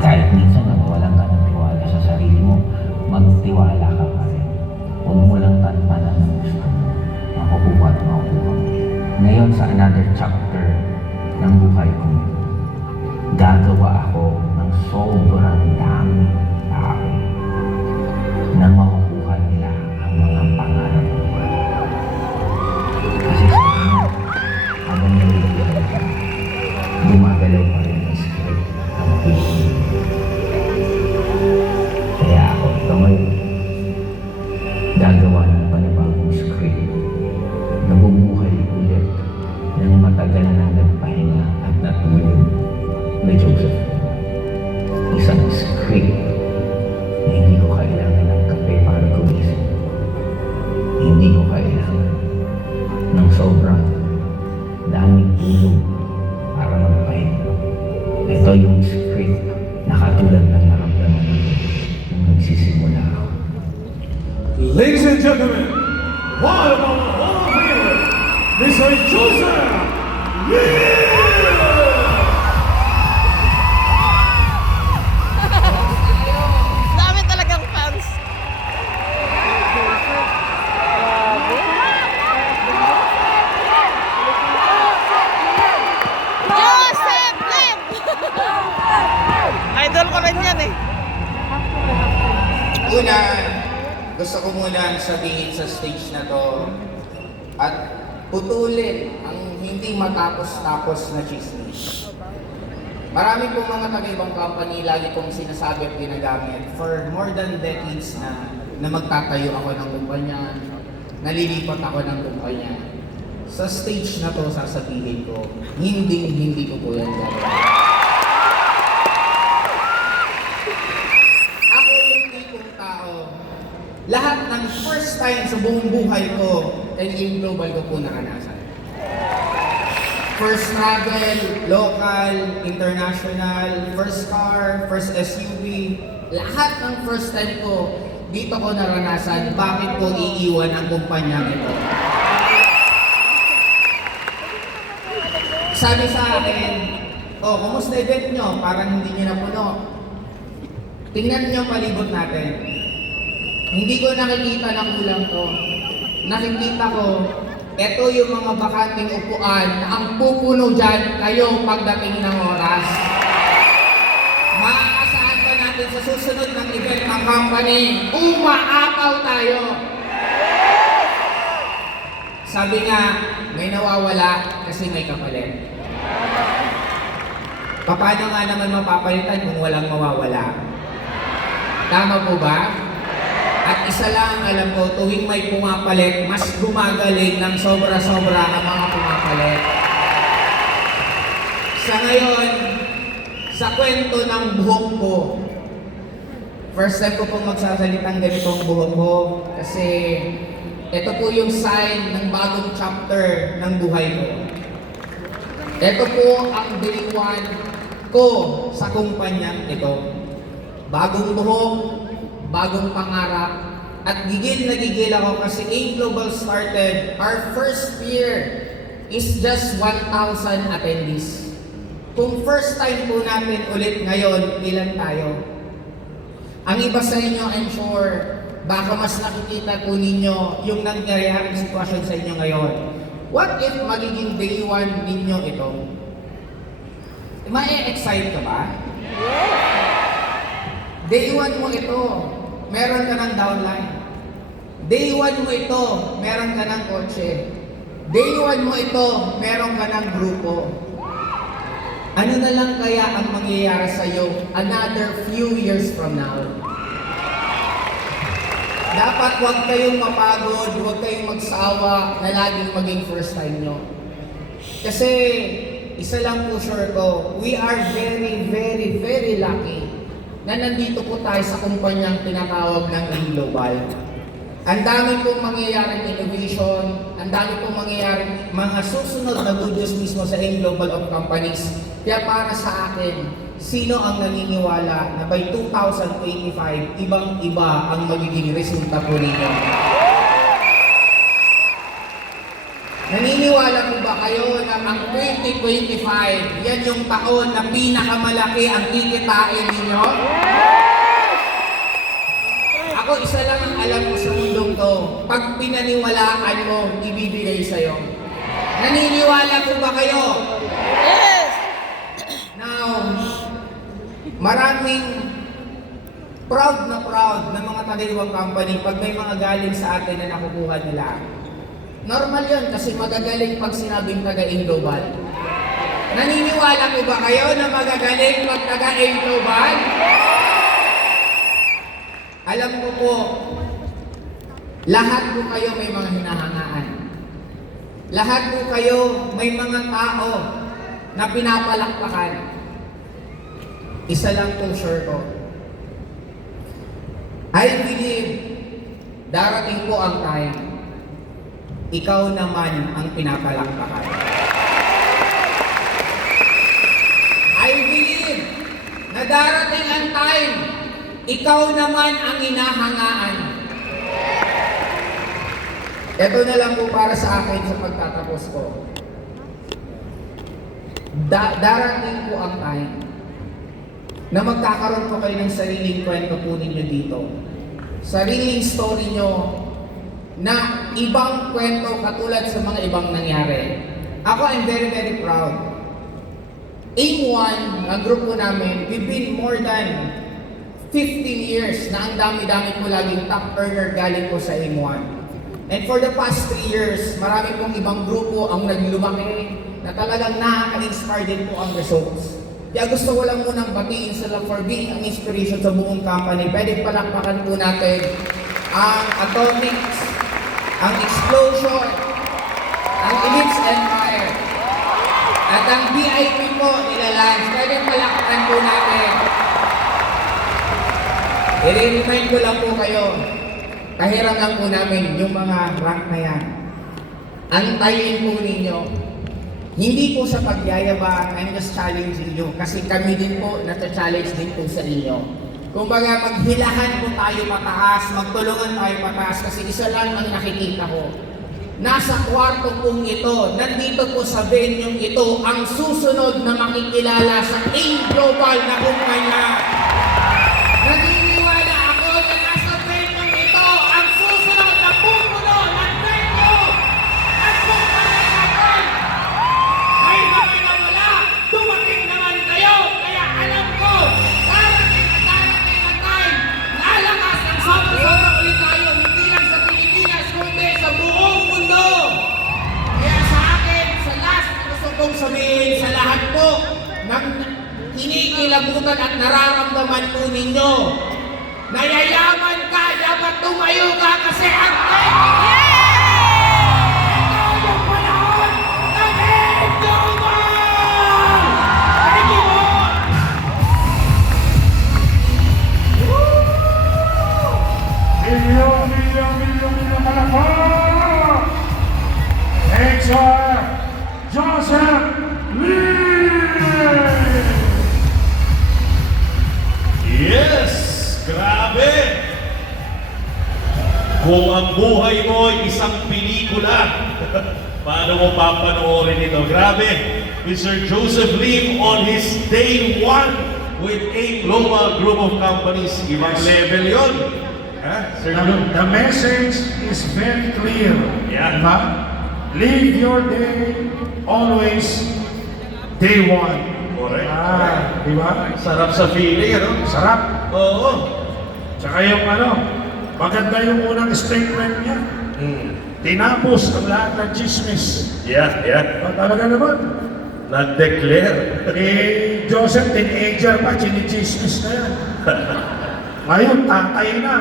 Kahit minsan nawawalan ka ng tiwala sa sarili mo, magtiwala ka pa rin. Huwag mo lang tanpanan ng gusto mo. Makukuha at makukuha mo. Ngayon sa another chapter ng buhay ko, gagawa ako ng sobrang daming tao na makukuha nila ang mga pangarap ko. Kasi sa inyo, habang nalilihan ka, gumagalaw pa rin ang script ng puso. Kaya ako ito ngayon, gagawa ng panibagong script na bumuhay ulit ng matagal nang nagpahinga at natulog na Joseph. Isang script na hindi ko kailangan ng kape para gumising. Hindi ko kailangan ng sobrang daming tulog para magpahinga. Ito yung script na katulad ng naramdaman ko nung nagsisimula ako. Ladies and gentlemen, one of our all favorite, Mr. Joseph Lee! Dami talagang fans. Joseph Lim! Idol ko rin yan eh. Una, gusto ko munang sabihin sa stage na to at putulin ang hindi matapos-tapos na chismis. Marami pong mga taga-ibang company lagi kong sinasabi at ginagamit for more than decades na magtatayo ako ng kumpanya, nalilipat ako ng kumpanya. Sa stage na to, sasabihin ko, hindi ko po yan gagawin. Ako yung tipong tao, lahat ng first time sa buong buhay ko, ay yung global ko po naranasan. First travel, local, international, first car, first SUV, lahat ng first time ko, dito ko naranasan, bakit ko iiwan ang kumpanya nito. Sabi sa akin, oh, kumusta event nyo? Parang hindi nyo napuno. Tingnan nyo palibot natin. Hindi ko nakikita na kulang to. Nakikita ko, ito yung mga bakanting upuan na ang pupuno dyan kayo pagdating ng oras. Maaasahan pa natin sa susunod ng event ng company, umaapaw tayo. Sabi nga, may nawawala kasi may kapalit. Paano nga naman mapapalitan kung walang mawawala? Tama po ba? At isa lang alam ko, tuwing may pumapalit, mas gumagaling ng sobra-sobra ang mga pumapalit. Sa ngayon, sa kwento ng buhok ko, first time ko pong magsasalitang ganitong buhok ko kasi ito po yung sign ng bagong chapter ng buhay ko. Ito po ang day one ko sa kumpanyang ito. Bagong buhok, bagong pangarap, at gigil na gigil ako kasi AIM Global started, our first year is just 1,000 attendees. Kung first time po natin ulit ngayon, ilan tayo? Ang iba sa inyo, I'm sure, baka mas nakikita po ninyo yung nangyayaring sitwasyon sa inyo ngayon. What if magiging day one ninyo ito? Ma-excite ka ba? Day one mo ito, meron ka ng downline. Day one mo ito, meron ka ng kotse. Day one mo ito, meron ka ng grupo. Ano na lang kaya ang mangyayari sa iyo another few years from now? Dapat huwag kayong mapagod, huwag kayong magsawa na laging maging first time nyo. Kasi isa lang po sure ko, we are very, very, very lucky na nandito po tayo sa kumpanyang tinatawag ng AIM Global. Ang dami pong mangyayaring innovation, ang dami pong mangyayaring mga susunod na good news mismo sa AIM Global of Companies. Kaya para sa akin, sino ang naniniwala na by 2025, ibang-iba ang magiging resulta po ninyo? Naniniwala po ba kayo na ang 2025, yan yung taon na pinakamalaki ang kikitain ninyo? Ako, isa lang ang alam ko sa mundong to. Pag pinaniwalaan mo, ibibigay sa'yo. Naniniwala po ba kayo? Yes! Now, maraming proud na mga taga-ibang company pag may mga galing sa atin na nakukuha nila. Normal yun kasi magagaling pag sinabing taga-in global. Naniniwala po ba kayo na magagaling pag taga-in global? Alam ko po, lahat po kayo may mga hinahangaan. Lahat po kayo may mga tao na pinapalakpakan. Isa lang po sure ko. I believe darating po ang time, ikaw naman ang pinapalakpakan. I believe na darating ang time, ikaw naman ang hinahangaan. Ito na lang po para sa akin sa pagtatapos ko. Darating po ang time na magkakaroon po kayo ng sariling kwento po ninyo dito. Sariling story nyo na ibang kwento katulad sa mga ibang nangyari. Ako, I'm very, very proud. AIM1, ang grupo namin, we've been more than 15 years na ang dami-dami po laging top earner galing po sa AIM1. And for the past 3 years, marami pong ibang grupo ang naglumaki na talagang nakaka-inspire din po ang results. Kaya gusto ko lang munang batiin sila for being an inspiration sa buong company. Pwede palakpakan po natin ang Atomics, ang Explosion, ang Ellipse Empire, at ang VIP po nila Lance. Pwede palakpakan po natin. I-remind ko lang po kayo, kahiram lang po namin yung mga rank na yan. Antayin po ninyo. Hindi po sa pagyayabang, I'm just challenging you. Kasi kami din po, nata-challenge din po sa inyo. Kumbaga, maghilahan po tayo pataas, magtulungan tayo pataas. Kasi isa lang ang nakikita ko. Nasa kwarto pong ito, nandito po sa venue ito, ang susunod na makikilala sa AIM Global na kumpanya. Naniniwala ako na nasa venue ito, ang susunod na pupuno ng venue at kumpanya natin. May mga nawala, dumating naman kayo, kaya alam ko, darating ang time, lalakas ang sobra-sobra ulit tayo, hindi lang sa Pilipinas, kundi sa buong mundo. Kaya sa akin, sa last, gusto kong sabihin sa lahat po ng kinikilabutan at nararamdaman po ninyo, nayayaman ka, dapat tumayo ka kasi ang Milyon palakpak! Exar Joseph Lee! Yes! Grabe! Kung ang buhay mo ay isang pelikula, paano mo papanoorin ito? Grabe! Mr. Joseph Lim on his day 1 with AIM Global Group of Companies. Ibang level yun. Ha? Sir Jun? The message is very clear. Yeah. Diba? Live your day always day 1. Correct. Diba? Sarap sa feeling, ano? Sarap. Oo. Tsaka yung maganda yung unang statement niya. Tinapos ang lahat ng chismis. Yeah, yeah. Talaga naman. Nag-declare. Eh, Joseph, teenager pa, chinichismis na yan. Ngayon, tatay na.